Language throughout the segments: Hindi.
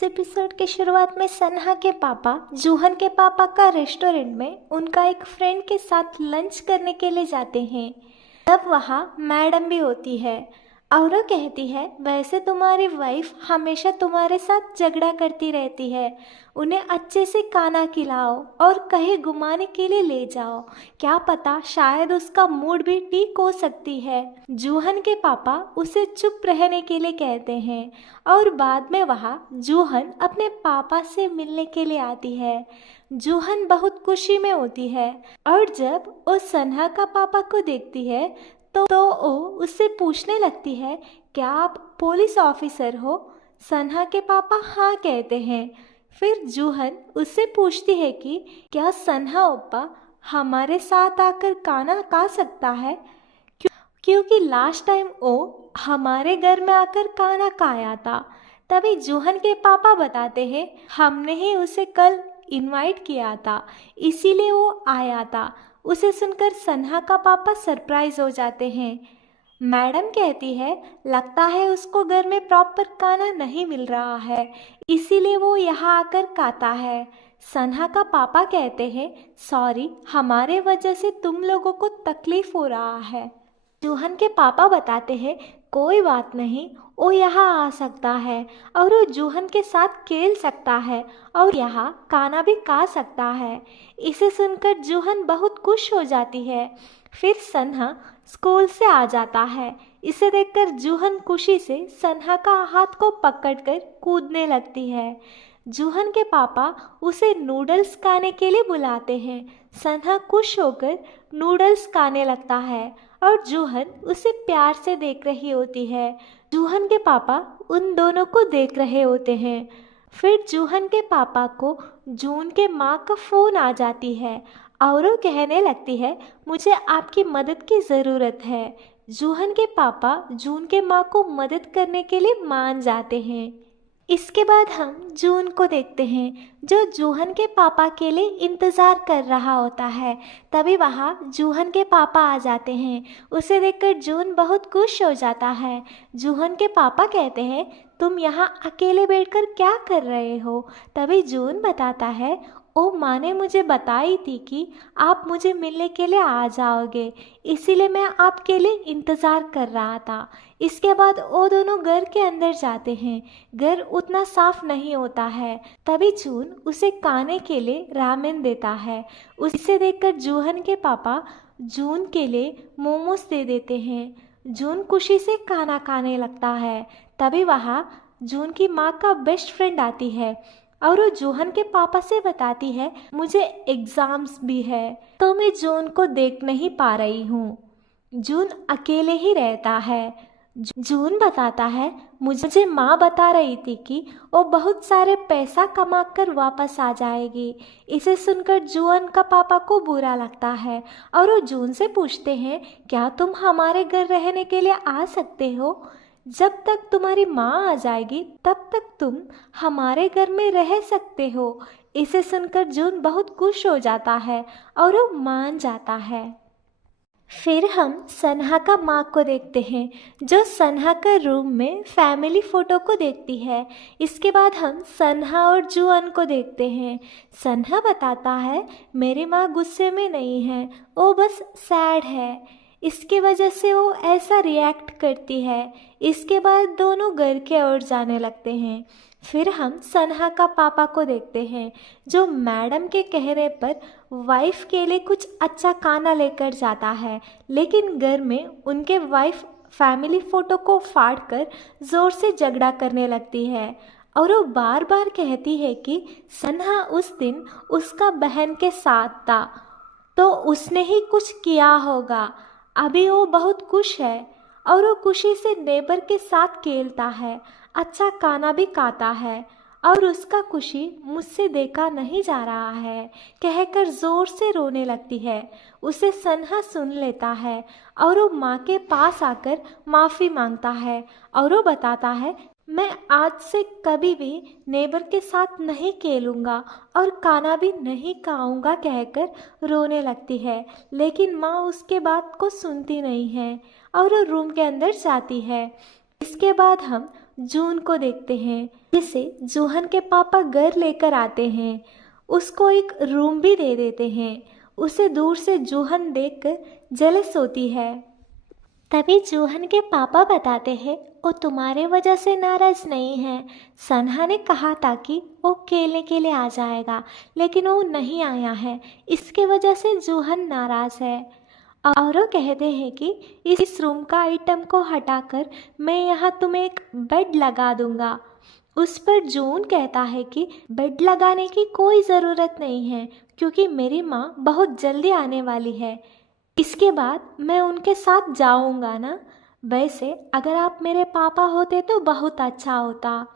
इस एपिसोड की शुरुआत में सन्हा के पापा जूहन के पापा का रेस्टोरेंट में उनका एक फ्रेंड के साथ लंच करने के लिए जाते हैं। तब वहाँ मैडम भी होती है और वो कहती है, वैसे तुम्हारी वाइफ हमेशा तुम्हारे साथ झगड़ा करती रहती है, उन्हें अच्छे से खाना खिलाओ और कहीं घुमाने के लिए ले जाओ, क्या पता शायद उसका मूड भी ठीक हो सकती है। जूहन के पापा उसे चुप रहने के लिए कहते हैं और बाद में वहाँ जूहन अपने पापा से मिलने के लिए आती है। जूहन बहुत खुशी में होती है और जब वो सन्हा का पापा को देखती है तो वो उससे पूछने लगती है, क्या आप पुलिस ऑफिसर हो? सन्हा के पापा हाँ कहते हैं। फिर जूहन उससे पूछती है कि क्या सन्हा ओप्पा हमारे साथ आकर खाना खा सकता है, क्योंकि लास्ट टाइम वो हमारे घर में आकर खाना खाया था। तभी जूहन के पापा बताते हैं, हमने ही उसे कल इनवाइट किया था, इसीलिए वो आया था। उसे सुनकर सन्हा का पापा सरप्राइज हो जाते हैं। मैडम कहती है, लगता है उसको घर में प्रॉपर खाना नहीं मिल रहा है, इसीलिए वो यहाँ आकर खाता है। सन्हा का पापा कहते हैं, सॉरी, हमारे वजह से तुम लोगों को तकलीफ हो रहा है। जूहन के पापा बताते हैं, कोई बात नहीं, वो यहाँ आ सकता है और वो जूहन के साथ खेल सकता है और यहाँ खाना भी खा सकता है। इसे सुनकर जूहन बहुत खुश हो जाती है। फिर सन्हा स्कूल से आ जाता है। इसे देखकर जूहन खुशी से सन्हा का हाथ को पकड़कर कूदने लगती है। जूहन के पापा उसे नूडल्स खाने के लिए बुलाते हैं। सन्हा खुश होकर नूडल्स खाने लगता है और जूहन उसे प्यार से देख रही होती है। जूहन के पापा उन दोनों को देख रहे होते हैं। फिर जूहन के पापा को जून के माँ का फ़ोन आ जाती है और वो कहने लगती है, मुझे आपकी मदद की ज़रूरत है। जूहन के पापा जून के माँ को मदद करने के लिए मान जाते हैं। इसके बाद हम जून को देखते हैं, जो जूहन के पापा के लिए इंतज़ार कर रहा होता है। तभी वहाँ जूहन के पापा आ जाते हैं। उसे देखकर जून बहुत खुश हो जाता है। जूहन के पापा कहते हैं, तुम यहाँ अकेले बैठकर क्या कर रहे हो? तभी जून बताता है, ओ माँ ने मुझे बताई थी कि आप मुझे मिलने के लिए आ जाओगे, इसीलिए मैं आपके लिए इंतज़ार कर रहा था। इसके बाद वो दोनों घर के अंदर जाते हैं। घर उतना साफ नहीं होता है। तभी जून उसे खाने के लिए रामेन देता है। उसे देखकर जूहन के पापा जून के लिए मोमोज दे देते हैं। जून खुशी से खाना खाने लगता है। तभी वहाँ जून की माँ का बेस्ट फ्रेंड आती है और वो जूहन के पापा से बताती है, मुझे एग्ज़ाम्स भी है तो मैं जून को देख नहीं पा रही हूँ। जून अकेले ही रहता है। जून बताता है, मुझे माँ बता रही थी कि वो बहुत सारे पैसा कमा कर वापस आ जाएगी। इसे सुनकर जून का पापा को बुरा लगता है और वो जून से पूछते हैं, क्या तुम हमारे घर रहने के लिए आ सकते हो? जब तक तुम्हारी माँ आ जाएगी तब तक तुम हमारे घर में रह सकते हो। इसे सुनकर जून बहुत खुश हो जाता है और वो मान जाता है। फिर हम सन्हा का माँ को देखते हैं, जो सन्हा का रूम में फैमिली फ़ोटो को देखती है। इसके बाद हम सन्हा और जूअन को देखते हैं। सन्हा बताता है, मेरी माँ गुस्से में नहीं है, वो बस सैड है, इसके वजह से वो ऐसा रिएक्ट करती है। इसके बाद दोनों घर के ओर जाने लगते हैं। फिर हम सन्हा का पापा को देखते हैं, जो मैडम के कहने पर वाइफ के लिए कुछ अच्छा खाना लेकर जाता है, लेकिन घर में उनके वाइफ फैमिली फ़ोटो को फाड़कर ज़ोर से झगड़ा करने लगती है और वो बार बार कहती है कि सन्हा उस दिन उसका बहन के साथ था तो उसने ही कुछ किया होगा। अभी वो बहुत खुश है और वो खुशी से नेबर के साथ खेलता है, अच्छा खाना भी खाता है और उसका खुशी मुझसे देखा नहीं जा रहा है कहकर ज़ोर से रोने लगती है। उसे सन्हा सुन लेता है और वो माँ के पास आकर माफ़ी मांगता है और वो बताता है, मैं आज से कभी भी नेबर के साथ नहीं खेलूँगा और खाना भी नहीं खाऊंगा कहकर रोने लगती है। लेकिन माँ उसके बात को सुनती नहीं है और वो रूम के अंदर जाती है। इसके बाद हम जून को देखते हैं, जिसे जूहन के पापा घर लेकर आते हैं। उसको एक रूम भी दे देते हैं। उसे दूर से जूहन देखकर जेलस होती है। तभी जूहन के पापा बताते हैं वो तुम्हारे वजह से नाराज़ नहीं है। सन्हा ने कहा था कि वो खेलने के लिए आ जाएगा, लेकिन वो नहीं आया है। इसके वजह से जूहन नाराज़ है। और वो कहते हैं कि इस रूम का आइटम को हटाकर मैं यहाँ तुम्हें एक बेड लगा दूंगा। उस पर जून कहता है कि बेड लगाने की कोई ज़रूरत नहीं है, क्योंकि मेरी माँ बहुत जल्दी आने वाली है। इसके बाद मैं उनके साथ जाऊंगा ना। वैसे अगर आप मेरे पापा होते तो बहुत अच्छा होता।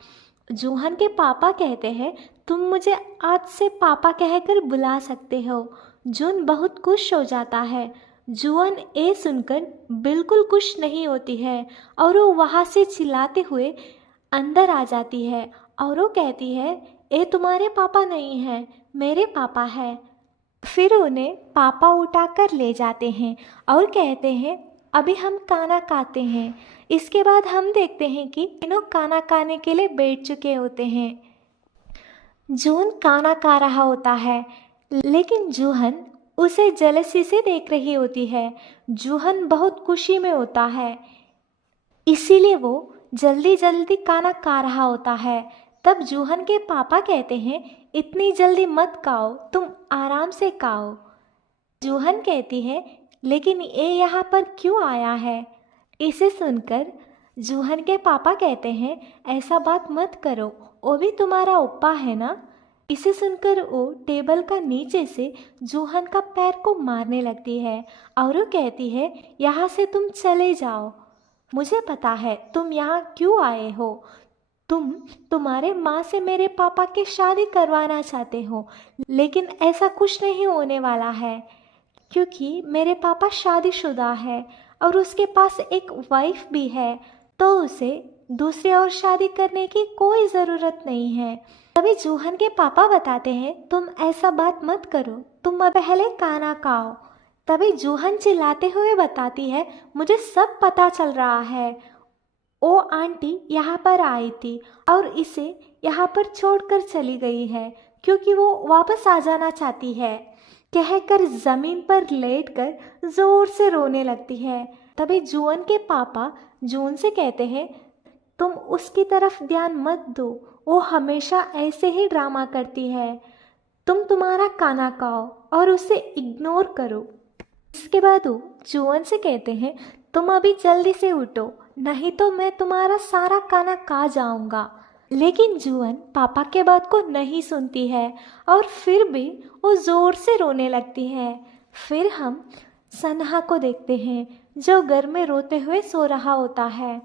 जूहन के पापा कहते हैं तुम मुझे आज से पापा कहकर बुला सकते हो। जून बहुत खुश हो जाता है। जूहन ये सुनकर बिल्कुल खुश नहीं होती है और वो वहाँ से चिल्लाते हुए अंदर आ जाती है और वो कहती है ये तुम्हारे पापा नहीं हैं, मेरे पापा है। फिर उन्हें पापा उठाकर ले जाते हैं और कहते हैं अभी हम खाना खाते हैं। इसके बाद हम देखते हैं कि तीनों खाना खाने के लिए बैठ चुके होते हैं। जून खाना खा रहा होता है, लेकिन जूहन उसे जेलसी से देख रही होती है। जूहन बहुत खुशी में होता है, इसीलिए वो जल्दी जल्दी खाना खा रहा होता है। तब जूहन के पापा कहते हैं इतनी जल्दी मत खाओ, तुम आराम से खाओ। जूहन कहती है लेकिन ये यहाँ पर क्यों आया है। इसे सुनकर जूहन के पापा कहते हैं ऐसा बात मत करो, वो भी तुम्हारा ओप्पा है ना। इसे सुनकर वो टेबल का नीचे से जूहन का पैर को मारने लगती है और वो कहती है यहाँ से तुम चले जाओ, मुझे पता है तुम यहाँ क्यों आए हो। तुम तुम्हारे माँ से मेरे पापा की शादी करवाना चाहते हो, लेकिन ऐसा कुछ नहीं होने वाला है, क्योंकि मेरे पापा शादीशुदा है और उसके पास एक वाइफ भी है, तो उसे दूसरी और शादी करने की कोई ज़रूरत नहीं है। तभी जूहन के पापा बताते हैं तुम ऐसा बात मत करो, तुम पहले खाना खाओ। तभी जूहन चिल्लाते हुए बताती है मुझे सब पता चल रहा है, वो आंटी यहाँ पर आई थी और इसे यहाँ पर छोड़कर चली गई है, क्योंकि वो वापस आ जाना चाहती है। कहकर ज़मीन पर लेटकर ज़ोर से रोने लगती है। तभी जून के पापा जून से कहते हैं तुम उसकी तरफ ध्यान मत दो, वो हमेशा ऐसे ही ड्रामा करती है। तुम तुम्हारा खाना खाओ और उसे इग्नोर करो। इसके बाद वो जून से कहते हैं तुम अभी जल्दी से उठो, नहीं तो मैं तुम्हारा सारा खाना खा जाऊंगा। लेकिन जून पापा के बात को नहीं सुनती है और फिर भी वो ज़ोर से रोने लगती है। फिर हम सन्हा को देखते हैं जो घर में रोते हुए सो रहा होता है।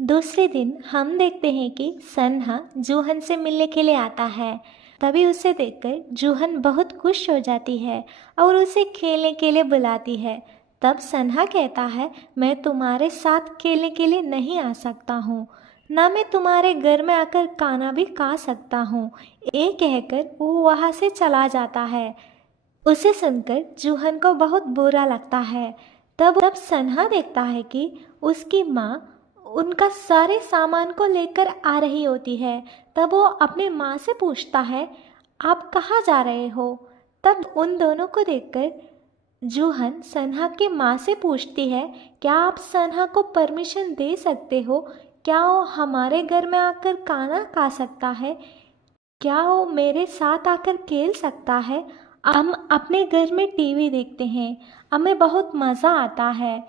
दूसरे दिन हम देखते हैं कि सन्हा जूहन से मिलने के लिए आता है। तभी उसे देखकर जूहन बहुत खुश हो जाती है और उसे खेलने के लिए बुलाती है। तब सन्हा कहता है मैं तुम्हारे साथ खेलने के लिए नहीं आ सकता हूँ, ना मैं तुम्हारे घर में आकर खाना भी खा सकता हूँ। ये कहकर वो वहाँ से चला जाता है। उसे सुनकर जूहन को बहुत बुरा लगता है। तब सन्हा देखता है कि उसकी माँ उनका सारे सामान को लेकर आ रही होती है। तब वो अपने माँ से पूछता है आप कहाँ जा रहे हो। तब उन दोनों को देखकर जूहन सन्हा के माँ से पूछती है क्या आप सन्हा को परमिशन दे सकते हो, क्या वो हमारे घर में आकर खाना खा सकता है, क्या वो मेरे साथ आकर खेल सकता है। हम अपने घर में टीवी देखते हैं, हमें बहुत मज़ा आता है।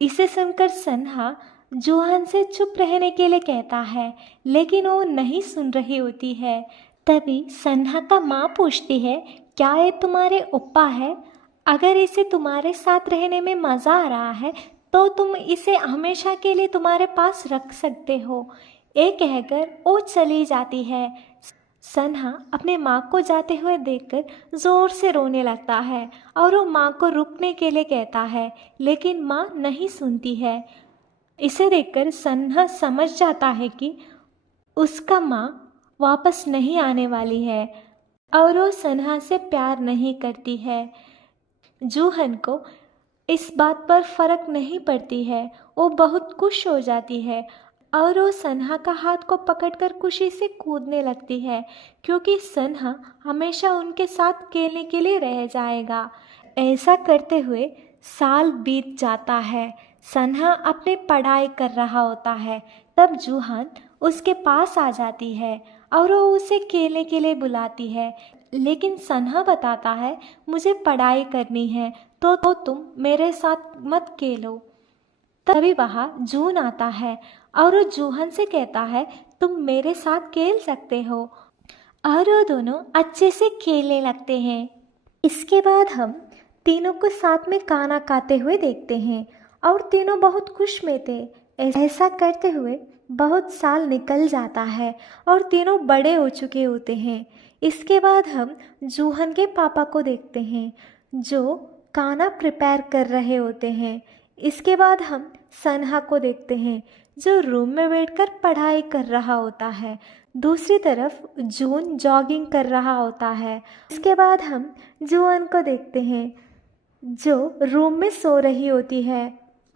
इसे सुनकर सन्हा जूहन से चुप रहने के लिए कहता है, लेकिन वो नहीं सुन रही होती है। तभी सन्हा का माँ पूछती है क्या ये तुम्हारे ओप्पा है, अगर इसे तुम्हारे साथ रहने में मज़ा आ रहा है तो तुम इसे हमेशा के लिए तुम्हारे पास रख सकते हो। ये कहकर वो चली जाती है। सन्हा अपने माँ को जाते हुए देखकर ज़ोर से रोने लगता है और वो माँ को रुकने के लिए कहता है, लेकिन माँ नहीं सुनती है। इसे देखकर सन्हा समझ जाता है कि उसका माँ वापस नहीं आने वाली है और वो सन्हा से प्यार नहीं करती है। जूहन को इस बात पर फ़र्क नहीं पड़ती है, वो बहुत खुश हो जाती है। और वो सन्हा का हाथ को पकड़कर खुशी से कूदने लगती है, क्योंकि सन्हा हमेशा उनके साथ खेलने के लिए रह जाएगा। ऐसा करते हुए साल बीत जाता है। सन्हा अपनी पढ़ाई कर रहा होता है। तब जूहन उसके पास आ जाती है और वो उसे खेलने के लिए बुलाती है, लेकिन सन्हा बताता है मुझे पढ़ाई करनी है, तो तुम मेरे साथ मत खेलो। तभी वहाँ जून आता है और वो जूहन से कहता है तुम मेरे साथ खेल सकते हो, और वो दोनों अच्छे से खेलने लगते हैं। इसके बाद हम तीनों को साथ में खाना खाते हुए देखते हैं और तीनों बहुत खुश में थे। ऐसा करते हुए बहुत साल निकल जाता है और तीनों बड़े हो चुके होते हैं। इसके बाद हम जूहन के पापा को देखते हैं जो खाना प्रिपेयर कर रहे होते हैं। इसके बाद हम सन्हा को देखते हैं जो रूम में बैठकर पढ़ाई कर रहा होता है। दूसरी तरफ जून जॉगिंग कर रहा होता है। इसके बाद हम जून को देखते हैं जो रूम में सो रही होती है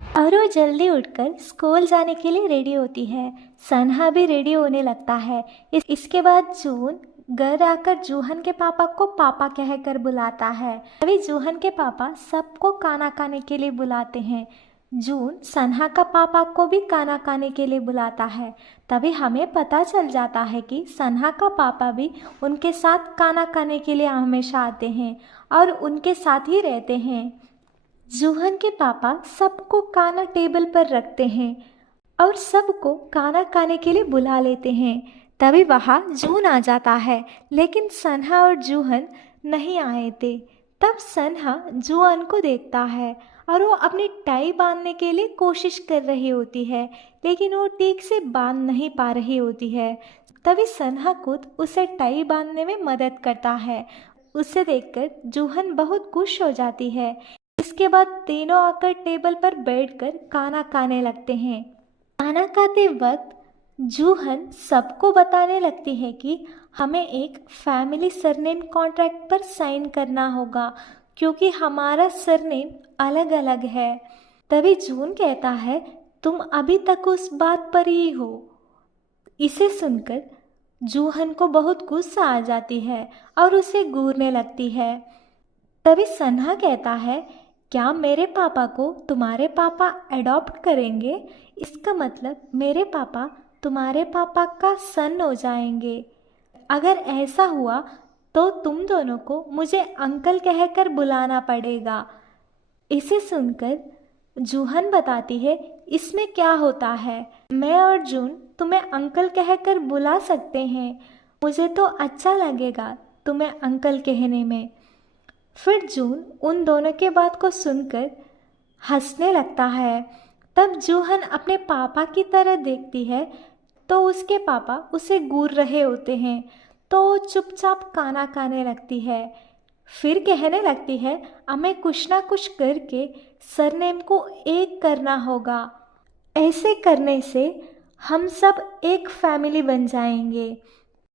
और वो जल्दी उठकर स्कूल जाने के लिए रेडी होती है। सन्हा भी रेडी होने लगता है। इसके बाद जून घर आकर जूहन के पापा को पापा कहकर बुलाता है। तभी जूहन के पापा सबको खाना खाने के लिए बुलाते हैं। जून सन्हा का पापा को भी खाना खाने के लिए बुलाता है। तभी हमें पता चल जाता है कि सन्हा का पापा भी उनके साथ खाना खाने के लिए हमेशा आते हैं और उनके साथ ही रहते हैं। जूहन के पापा सबको खाना टेबल पर रखते हैं और सबको खाना खाने के लिए बुला लेते हैं। तभी वहाँ जून आ जाता है, लेकिन सन्हा और जूहन नहीं आए थे। तब सन्हा जूहन को देखता है और वो अपनी टाई बांधने के लिए कोशिश कर रही होती है, लेकिन वो ठीक से बांध नहीं पा रही होती है। तभी सन्हा खुद उसे टाई बांधने में मदद करता है। उसे देखकर जूहन बहुत खुश हो जाती है। इसके बाद तीनों आकर टेबल पर बैठकर खाना खाने लगते हैं। खाना खाते वक्त जूहन सबको बताने लगती है कि हमें एक फैमिली सरनेम कॉन्ट्रैक्ट पर साइन करना होगा, क्योंकि हमारा सरनेम अलग अलग है। तभी जून कहता है तुम अभी तक उस बात पर ही हो। इसे सुनकर जूहन को बहुत गुस्सा आ जाती है और उसे घूरने लगती है। तभी सन्हा कहता है क्या मेरे पापा को तुम्हारे पापा अडॉप्ट करेंगे? इसका मतलब मेरे पापा तुम्हारे पापा का सन हो जाएंगे। अगर ऐसा हुआ तो तुम दोनों को मुझे अंकल कहकर बुलाना पड़ेगा। इसे सुनकर जूहन बताती है इसमें क्या होता है, मैं और जून तुम्हें अंकल कहकर बुला सकते हैं। मुझे तो अच्छा लगेगा तुम्हें अंकल कहने में। फिर जून उन दोनों के बात को सुनकर हंसने लगता है। तब जूहन अपने पापा की तरह देखती है तो उसके पापा उसे घूर रहे होते हैं, तो वो चुपचाप खाना खाने लगती है। फिर कहने लगती है हमें कुछ ना कुछ करके सरनेम को एक करना होगा। ऐसे करने से हम सब एक फैमिली बन जाएंगे।